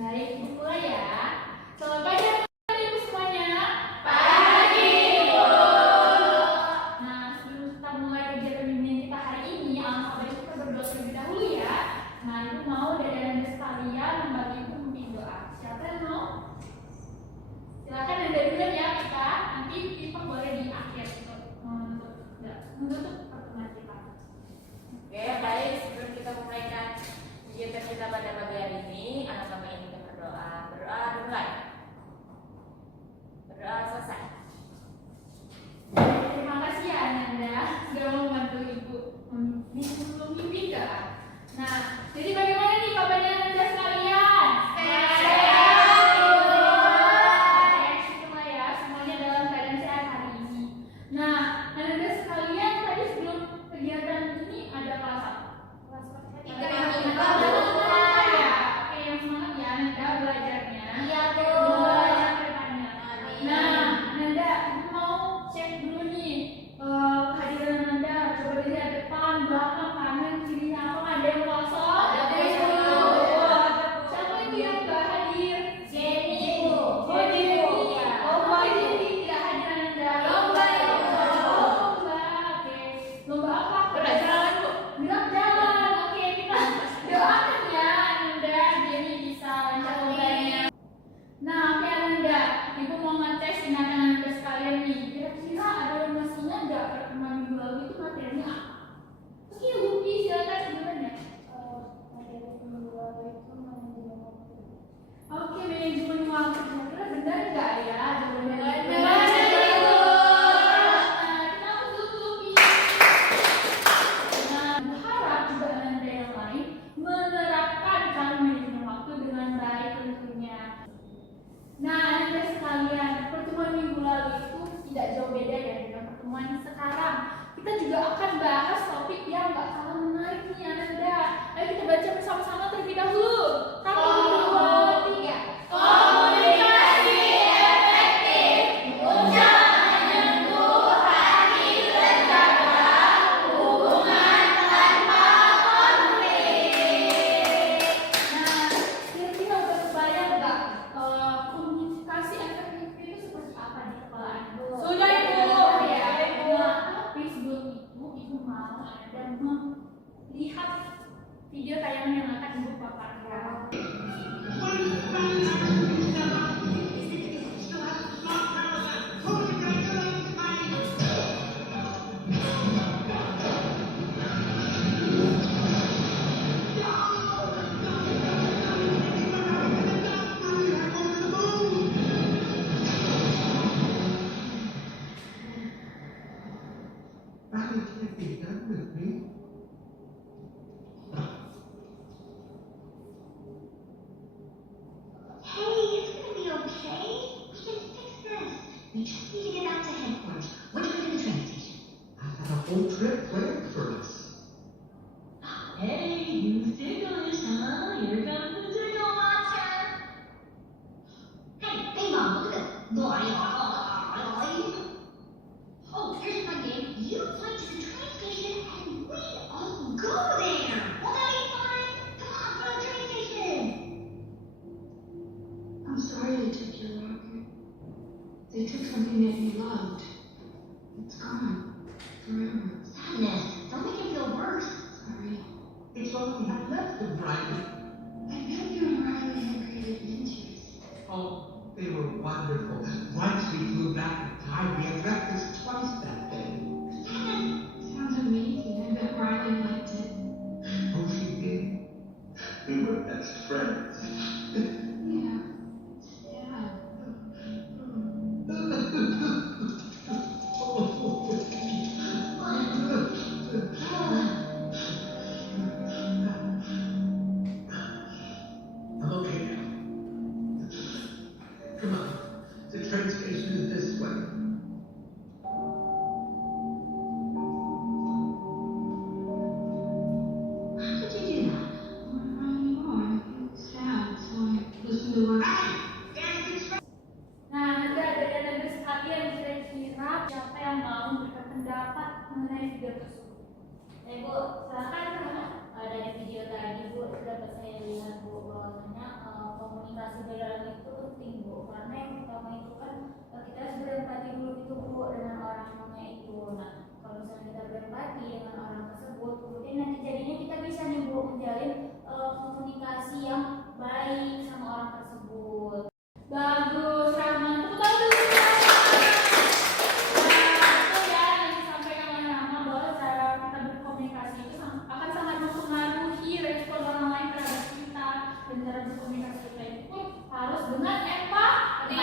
Baik, Ibu mulai ya. Selamat pagi Ibu semuanya. Pagi, Ibu. Nah, sebelum kita mulai kegiatan bimbingan kita hari ini, alangkah baiknya kita berdoa terlebih dahulu ya. Nah, Ibu mau dari Anda sekalian membagi Ibu memimpin doa. Siapa yang mau? Silakan Anda duluan ya kita. Nanti kita boleh di akhir menutup pertemuan kita. Oke, baik. Sebelum kita mulaikan kegiatan kita pada pagi hari ini, anak-anak ini kita berdoa. Berdoa dimulai. Berdoa selesai. Terima kasih ya Ananda sudah mau membantu Ibu memimpin doa. Nah, jadi bagaimana nih kabarnya Ananda sekalian? Sehat, Ibu. Oke, syukurlah ya semuanya dalam keadaan sehat hari ini. Nah, Ananda sekalian tadi sebelum kegiatan ini ada kelas apa? Kelas Matematika, Ada Bu. matematika ya. Oke, yang semangat ya Ananda belajarnya. Iya, Bu. Belajar ke depannya. Amin. Nah, Nanda, Ibu mau cek dulu nih kehadiran Nanda. Coba dilihat depan, belakang, kanan, kirinya. Apa ada yang kosong? Ada, Bu. Siapa itu yang nggak hadir? Jenny, Bu. Oh, Jenny. Iya. Lomba Jenny tidak hadir Nanda. Lomba, Ibu. Lomba, oke. Lomba apa? Gerak jalan, Bu. Gerak jalan. Oke, kita doakan ya Nanda, Jenny bisa lancar lombanya. Nah, oke Ananda, Ibu mau ngetes ingatan Ananda sekalian nih. Kira-kira ada yang masih ingat nggak pertemuan minggu lalu itu materinya apa? Oke, Lupi, silakan duluan ya. Materi minggu lalu itu manajemen waktu. Oke, manajemen waktu. Kira-kira benar nggak ya? Benar, Ibu. Nah, kita untuk Lupi. Nah, berharap juga Ananda yang lain menerapkan cara manajemen waktu dengan baik tentunya. Nah, Anda sekalian, pertemuan minggu lalu itu tidak jauh beda ya dengan pertemuan sekarang. Kita juga akan bahas topik yang gak kalah menarik nih Anda. Ayo kita baca bersama-sama terlebih dahulu. 1, 2, 3. Komunikasi efektif. Ucapan menyentuh hati terjaga. Hubungan tanpa konflik. Nah, kira-kira udah kebayang nggak komunikasi efektif itu seperti apa di kepala Anda? Sudah, Ibu. Ya, Ibu. nah, tapi sebelum itu, Ibu mau Anda melihat video tayangan yang akan Ibu paparkan. Daddy can't be done with me. Hey, it's gonna be okay. We can fix this. We just need to get back to headquarters. What do we do in the train station? I had a whole trip planned for us. Hey, you ticklish, huh? Here comes the tickle monster. Hey, Bing Bong, look at this. Oh, here's my game. You point to the train station and we all go there. Won't that be fun? Come on, go to the train station. I'm sorry they took your rocket. They took something that you loved. It's gone. Forever. Sadness. Don't make it feel worse. Sorry. It's all we have left of Riley. I bet you and Riley had great adventures. Oh, they were wonderful. Once we flew back in time, we had breakfast twice that day. Sounds amazing. I bet Riley liked it. Oh, she did. We were best friends. Yeah. Sad. I'm okay now. Come on. The train station is this way. How did you do that? I don't know. I feel sad, so I listened to Bu dengan orangnya itu. Nah, kalau misalnya kita berempati dengan orang tersebut, kemudian nanti jadinya kita bisa nih Bu menjalin komunikasi yang baik sama orang tersebut. Bagus, Rahma. Tepuk tangan dulu. Nah, itu ya yang disampaikan oleh Rahma bahwa cara kita berkomunikasi itu akan sangat mempengaruhi respon orang lain terhadap kita, dan cara berkomunikasi kita itu pun harus dengan empati.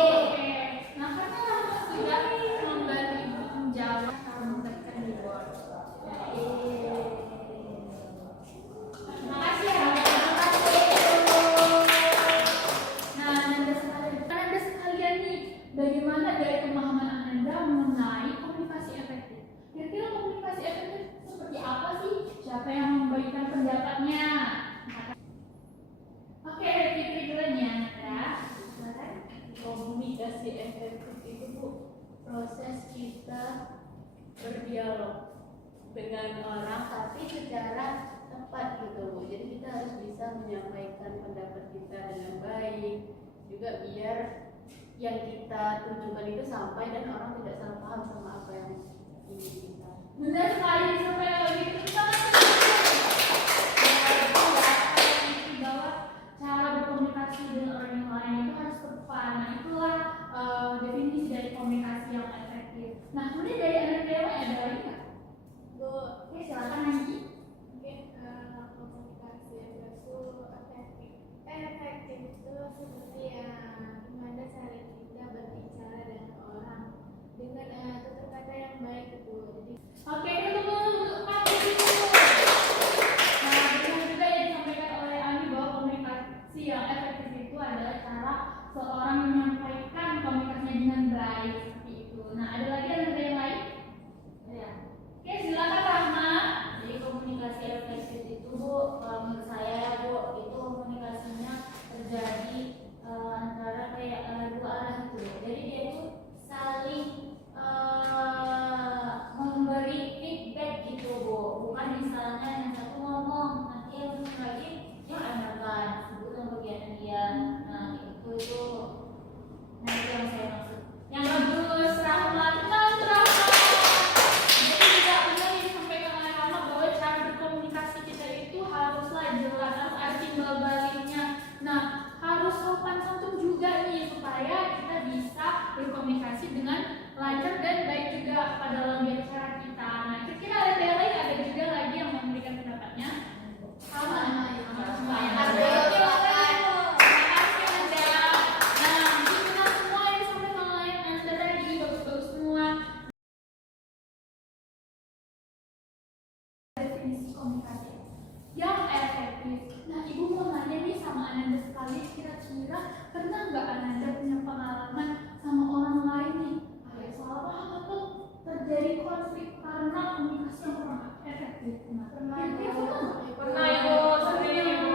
Oke. Nah, karena Rahma sudah membantu Ibu menjawab, cara memberikan reward. Terima kasih ya. Anda sekalian nih, bagaimana dari pemahaman Anda mengenai komunikasi efektif? Kira-kira komunikasi efektif seperti apa sih? Siapa yang memberikan pendapatnya? Oke, Fitri dulunya ya. Komunikasi efektif itu Bu, proses kita berdialog dengan orang tapi secara tepat gitu Bu. Jadi kita harus bisa menyampaikan pendapat kita dengan baik, juga biar yang kita tujukan itu sampai dan orang tidak salah paham sama apa yang ingin kita. Benar sekali, sampai lagi kita bahwa cara berkomunikasi dengan orang yang lain itu harus tepat. Nah, itulah definisi dari komunikasi yang efektif. Nah, kemudian dari anak dewa ada lagi nggak? Bu, Oke, silakan Anggi. mungkin komunikasi yang efektif itu seperti gimana cara kita berbicara dengan orang dengan tutur kata yang baik itu. Jadi Oke, kita tunggu kasih dulu. Nah, benar juga yang disampaikan oleh Anggi bahwa komunikasi yang efektif itu adalah cara seorang menyampaikan komunikasinya dengan baik seperti itu. Nah, ada lagi yang lain? Ya. Oke, silakan Rahma. Jadi komunikasi efektif itu Bu, kalau menurut saya ya Bu, itu komunikasinya terjadi antara kayak dua arah gitu. Jadi dia itu saling memberi feedback gitu Bu. Bukan misalnya yang satu ngomong, nanti yang satu lagi yang anakan, sebutkan bagian dia. Nah itu nah itu yang saya maksud. Yang bagus, Rahma. Tenang, Rahma. Jadi tidak benar yang disampaikan oleh Rahma bahwa cara berkomunikasi kita itu haruslah jelas, harus ada timbal baliknya. Nah, harus sopan santun juga nih supaya kita bisa berkomunikasi dengan lancar dan baik juga pada dalam cara kita. Nah, kira-kira ada lain, ada juga lagi yang memberikan pendapatnya. Sama. Definisi komunikasi yang efektif. Nah, Ibu mau nanya nih sama Ananda sekali, kira-kira pernah nggak Ananda punya pengalaman sama orang lain nih? Kayak salah paham atau terjadi konflik karena komunikasi yang kurang efektif? Nah, pernah nggak? Pernah Ibu, sering Ibu.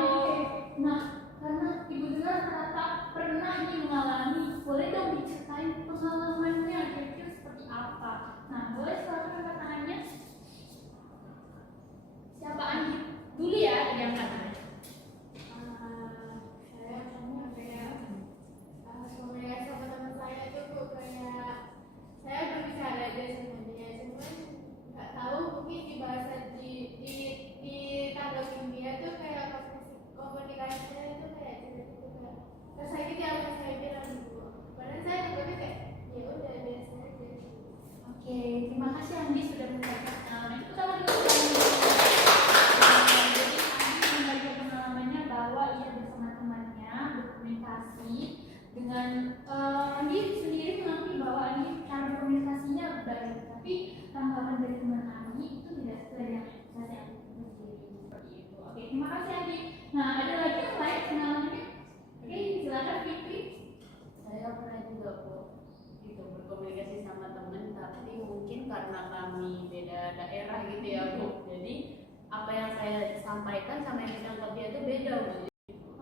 Nah, karena Ibu dengar ternyata pernah ini mengalami, boleh dong diceritain pengalamannya kira-kira seperti apa? Nah, boleh silakan angkat tangannya. Siapa Andi? Dulu ya, yang angkat. saya kamu kayak komunikasi sama teman saya itu Bu, kayak saya berbicara aja sama dia, cuman nggak tahu mungkin di bahasa di tanggapin dia tuh kayak komunikasinya itu kayak gitu kayak tersakiti apa yang saya bilang Bu. Padahal saya juga kayak ya udah biasa aja. Oke, terima kasih Andi sudah memberikan pengalaman. Itu pertama dulu. Jadi Andi membagi pengalamannya bahwa ia bersama temannya berkomunikasi dengan Andi sendiri mengakui bahwa Andi cara berkomunikasinya baik, tapi tanggapan dari teman Andi itu tidak sesuai dengan ekspektasi Andi sendiri seperti itu. Oke, terima kasih Andi. Nah, ada lagi yang lain pengalamannya? Oke, silakan Fitri. Saya pernah juga Bu gitu berkomunikasi sama teman, tapi mungkin karena kami beda daerah gitu ya Bu, jadi apa yang saya sampaikan sama yang ditangkap dia itu beda Bu.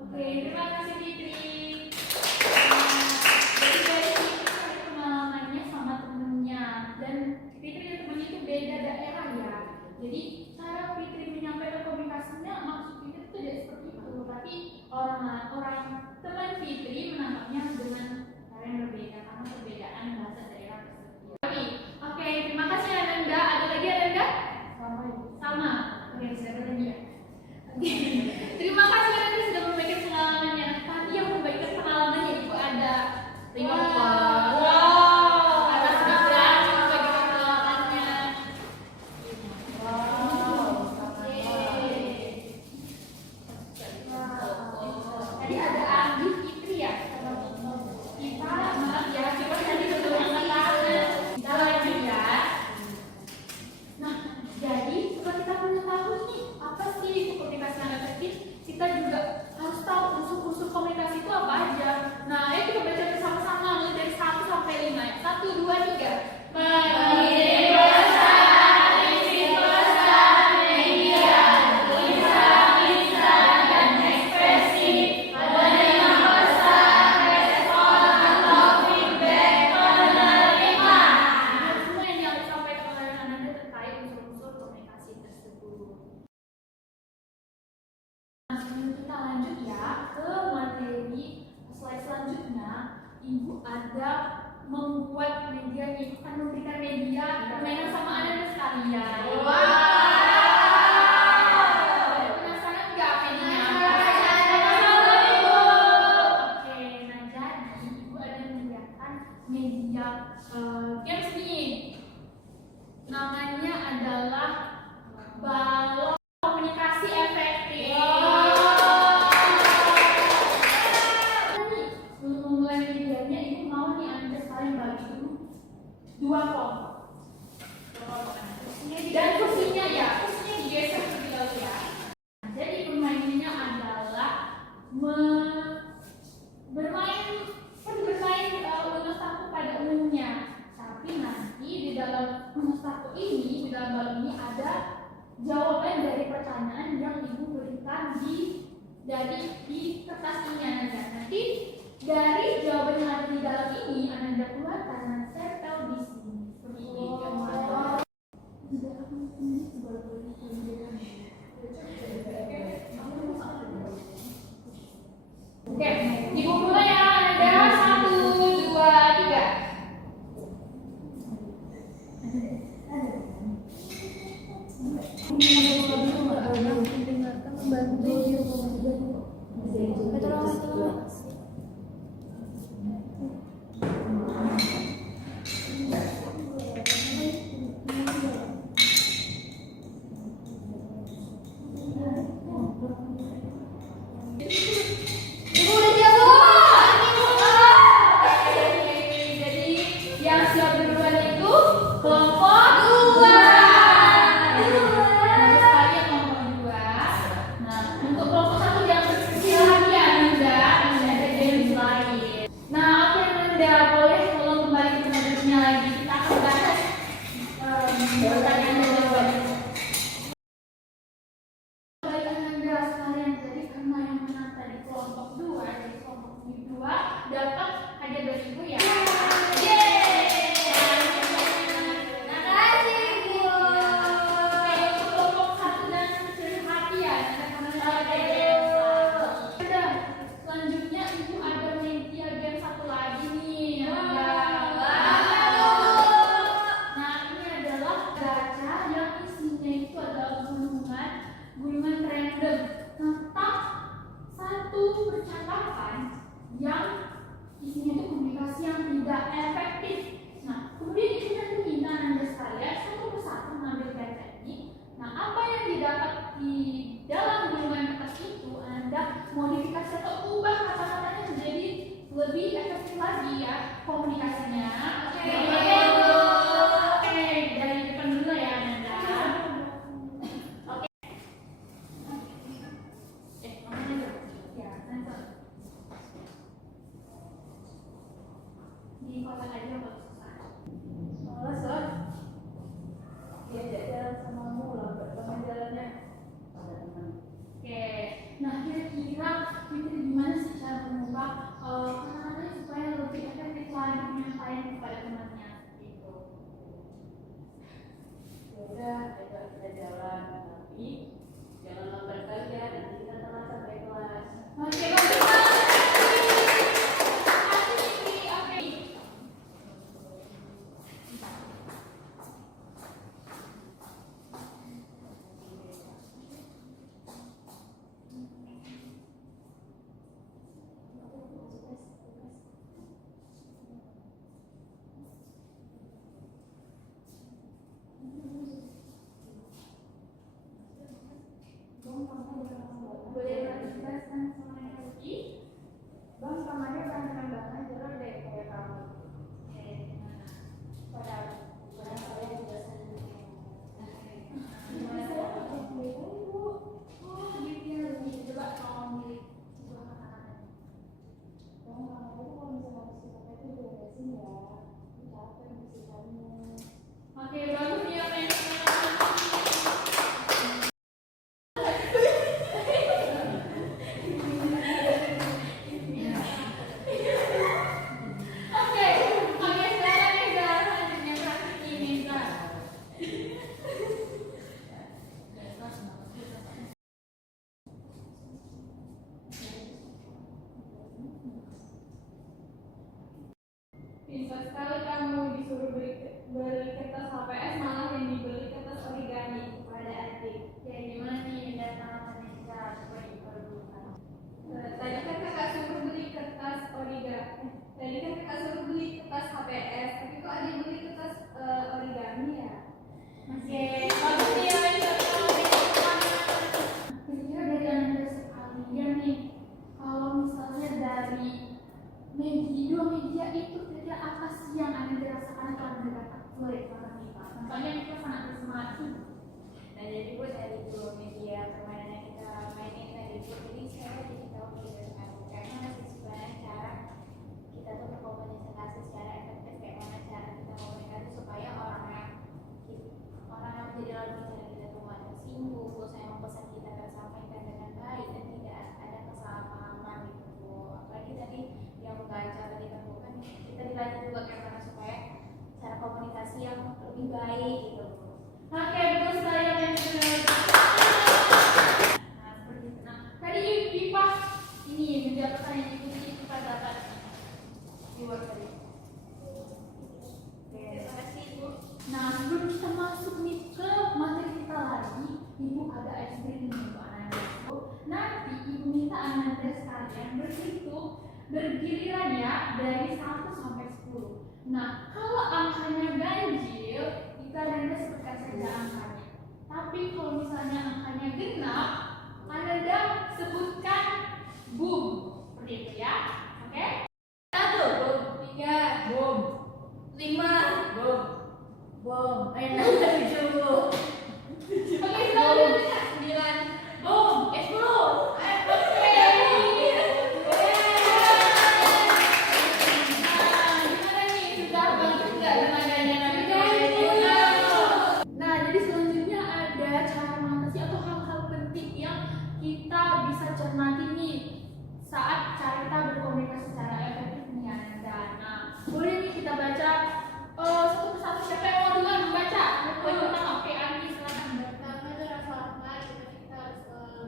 Oke, terima kasih Fitri. Nah, jadi dari Fitri ada pengalamannya sama temennya, dan Fitri dan temennya itu beda daerah ya. Jadi cara Fitri menyampaikan komunikasinya maksud Fitri itu tidak seperti itu, tapi orang teman Fitri menangkapnya dengan cara yang berbeda karena perbedaan bahasa daerah tersebut. Jadi ada Andi, Fitri ya. Kita maaf ya, kita tadi belum angkat tangan. Kita lanjut ya. Nah, jadi setelah kita mengetahui nih apa sih itu komunikasi yang efektif, kita juga harus tahu unsur-unsur komunikasi itu apa aja. Nah, ayo kita baca bersama-sama mulai dari 1 sampai 5. 1, 2, 3. Mengirim pesan, isi pesan, media, tulisan, dan ekspresi, menerima pesan, respon atau feedback penerima. Semua yang disampaikan oleh Ananda terkait unsur-unsur komunikasi tersebut. Kita lanjut ya ke materi slide selanjutnya. Ibu ada membuat media, ibu akan memberikan media permainan sama Anda sekalian. Penasaran nggak medianya? Oke, nah jadi ibu ada menyediakan media games nih. Namanya adalah balon komunikasi efektif. Sebelum memulai medianya, ibu mau nih Anda sekalian bagi dulu 2 kelompok. Dan kursinya ya, kursinya digeser terlebih dahulu ya. Jadi permainannya adalah bermain unos saku pada umumnya. Tapi nanti di dalam unos saku ini, di dalam balon ini ada jawaban dari pertanyaan yang ibu berikan di kertas ini Ananda. Nanti dari jawaban yang ada di dalam ini Ananda keluarkan dan tempel di sini. Seperti ini. Oke, ibu mulai ya Ananda. 1, 2, 3. Ibu udah siap belum? Jadi yang siap duluan itu kelompok 2. Sekalian kelompok 2. Nah, untuk kelompok 1 yang silahkan ya Nanda, ada games lain. Nah, oke Nanda, boleh tolong kembali ke tempat-tempatnya lagi. Kita akan bahas pertanyaan dan jawabannya. Baik Ananda sekalian, jadi karena yang menang tadi kelompok 2, jadi kelompok 2 dapat hadiah dari ibu ya. Makasih, Bu. Oke, untuk kelompok 1 dan hati ya, karena ada. Selanjutnya ibu ada media game satu lagi nih. Nah, ini adalah gacha yang isinya itu adalah gulungan random tentang satu percakapan yang isinya itu komunikasi yang tidak efektif. Nah, kemudian ibu nanti minta Anda sekalian satu persatu mengambil gacha ini. Nah, apa yang didapat di dalam gulungan kertas itu Anda modifikasi atau ubah kata-katanya menjadi lebih efektif lagi ya komunikasinya. Oke, dari depan dulu ya Anda. Ya, sensor. Di kotak aja kalau susah. Malah Son, diajak jalan sama kamu lah, teman jalannya. Oke, nah kira-kira Fitri gimana sih cara mengubah kata-katanya supaya lebih efektif lagi menyampaikan kepada temannya gitu. Ya udah, ajak kita jalan, tapi jangan lambat kali ya, nanti kita telat sampai kelas. Oke, bagus banget. Asik, Fitri. Oke. Nah jadi Bu dari dua media permainan yang kita mainin tadi Bu, jadi saya jadi tahu bagaimana masih sebenarnya cara kita tuh berkomunikasi secara efektif, kayak mana cara kita komunikasi supaya orang yang menjadi lawan bicara kita tuh nggak tersinggung, terus yang pesan kita tersampaikan dengan baik dan tidak ada kesalahpahaman gitu Bu. Apalagi tadi yang membaca tadi kan Bu, kan kita dilatih juga kayak mana supaya cara komunikasi yang lebih baik gitu Bu. Oke, betul sekali apa yang sudah. Nah, seperti itu. Nah, tadi IPA ini menjawab pertanyaan ikuti IPA dapat reward tadi. Oke, Terima kasih Bu. nah sebelum kita masuk nih ke materi kita lagi, Ibu ada icebreaking nih Bu Ananda. Nanti Ibu minta Ananda sekalian berhitung bergiliran ya dari 1 sampai 10. Nah, kalau angkanya ganjil, kita Ananda sebutkan saja angkanya. Tapi kalau misalnya angkanya genap, Ananda sebutkan boom. Seperti itu ya. Oke? 1, 3, Boom. 5, Boom. bom. 7, Bu. Oke, sekarang 9, boom. 10. Nah, jadi selanjutnya ada cara mengatasi atau hal-hal penting yang kita bisa cermati nih saat cara kita berkomunikasi secara efektif nih Ananda. Nah, boleh nih kita baca satu persatu, siapa yang mau duluan membaca? Poin pertama, oke Andi silakan. Pertama itu rasa hormat, kita harus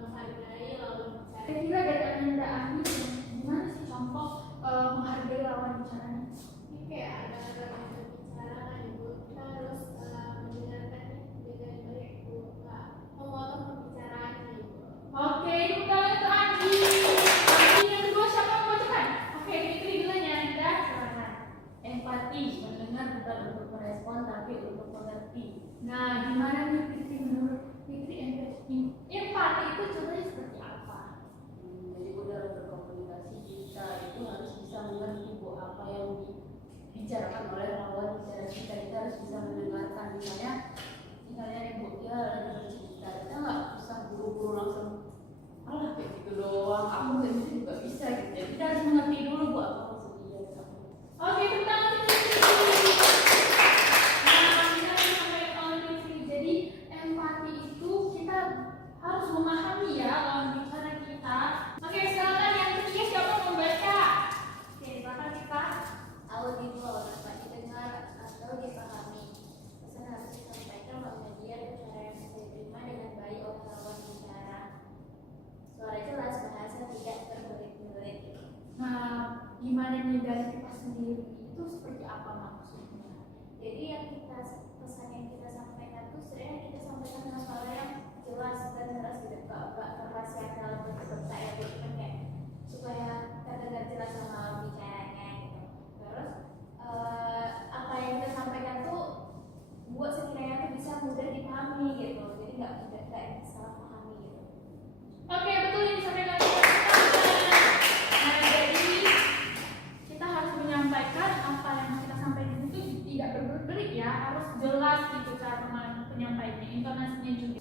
menghargai lawan bicara. Kira-kira dari Ananda Andi gimana sih contoh menghargai lawan bicaranya? Ini kayak ada orang yang berbicara kan Ibu, kita harus mendengarkan dengan baik Ibu, nggak memotong pembicaraan Ibu. Oke, tepuk tangan untuk Andi. Andi yang kedua siapa yang membacakan? Oke, Fitri dulu ya Anda, silakan. Empati, mendengar bukan untuk merespon tapi untuk mengerti. Nah, gimana nih Fitri menurut Fitri empati? Empati itu contohnya seperti apa? Jadi Bu, dalam berkomunikasi kita itu harus bisa mengerti Bu apa yang dibicarakan oleh lawan bicara kita. Kita harus bisa mendengarkan. Misalnya nih Bu, dia lagi bercerita, kita nggak usah buru-buru langsung alah kayak gitu doang, aku kayak gitu juga bisa gitu. Jadi kita harus mengerti dulu Bu apa maksud dia gitu. Oke, tepuk tangan untuk Fitri. Nah, kita sampai oleh Fitri. Jadi empati itu kita harus memahami ya lawan bicara kita. Oke, silakan yang ketiga siapa yang membaca? Oke, silakan kita audible dapat didengar atau dipahami. Pesan harus disampaikan melalui media dan cara yang bisa diterima dengan baik oleh lawan bicara. Suara jelas, bahasa tidak terbelit-belit. Nah, gimana nih dari kita sendiri itu seperti apa maksudnya? Jadi yang pesan yang kita sampaikan tuh sebenarnya kita sampaikan dengan suara yang jelas dan jelas gitu, gak keras yang dalam bentuk saya gitu kan, kayak supaya terdengar jelas sama bicaranya gitu. Terus apa yang kita sampaikan tuh buat sekiranya tuh bisa mudah dipahami gitu, jadi nggak salah pahami gitu. Oke, betul yang disampaikan oleh Nah, jadi kita harus menyampaikan apa yang kita sampaikan itu tidak berbelit ya, harus jelas gitu cara penyampaiannya, intonasinya juga.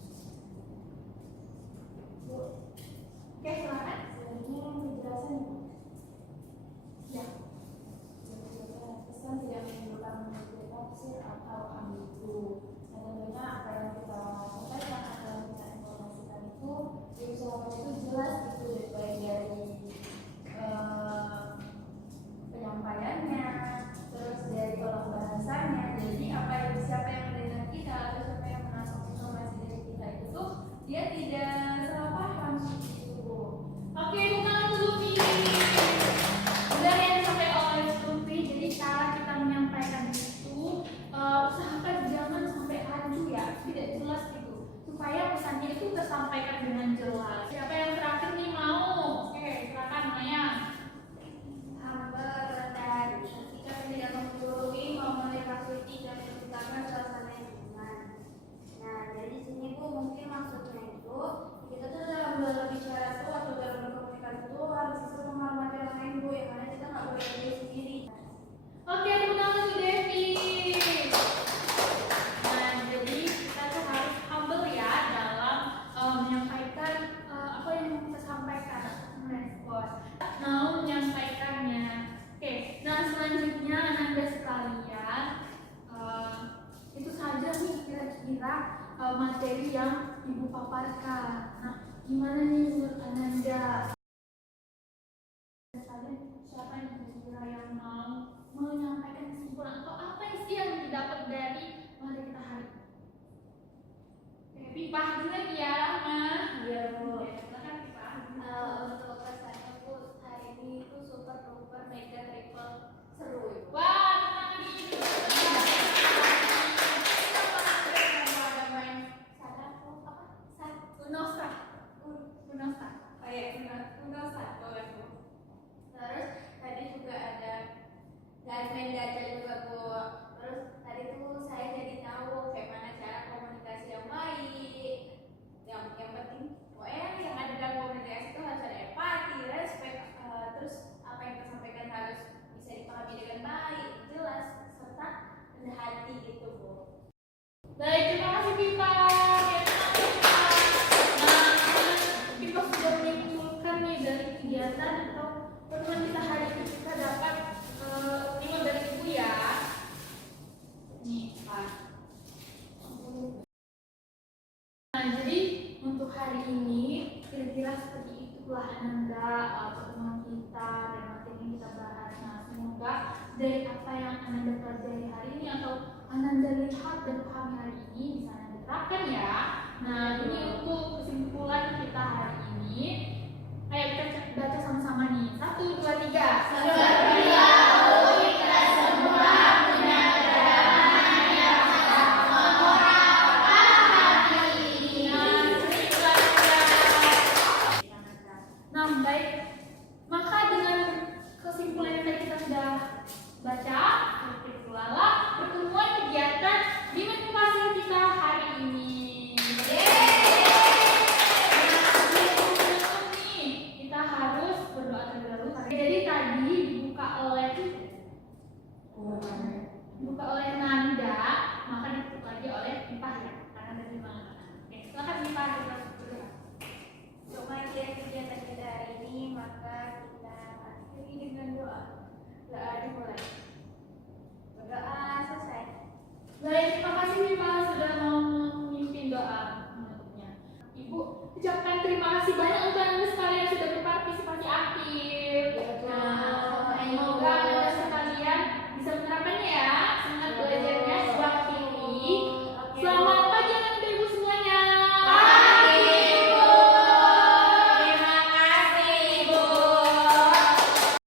Oke, silakan. dipahami lagi ya, Mah. Iya Bu. Silakan dipahami. Untuk kesannya Bu, hari ini itu super duper mega triple seru ya. Wah, tenang gitu. Ada main satu apa? Unosa. Unosa. Uno satu kan Bu. Terus tadi juga ada main gacha juga Bu. Terus tadi tuh saya jadi tahu kayak mana cara komunikasi yang baik. Yang penting pokoknya yang ada dalam komunikasi itu harus ada empati, respect, terus apa yang kita sampaikan harus bisa dipahami dengan baik, jelas, serta rendah hati gitu Bu. Baik, terima kasih Pipa. Nah, Pipa sudah menyimpulkan nih dari kegiatan atau pertemuan kita hari ini kita dapat lima dari Ibu ya. Nih, Pak. Nah, jadi untuk hari ini kira-kira seperti itulah Ananda pertemuan kita dan materi yang kita bahas. Nah, semoga dari apa yang Ananda pelajari hari ini atau Ananda lihat dan pahami hari ini bisa Ananda terapkan ya. Nah, ini untuk kesimpulan kita hari ini. Ayo kita baca sama-sama nih. 1, 2, 3. Nah, baik. Maka dengan kesimpulan yang tadi kita sudah baca, pertemuan kegiatan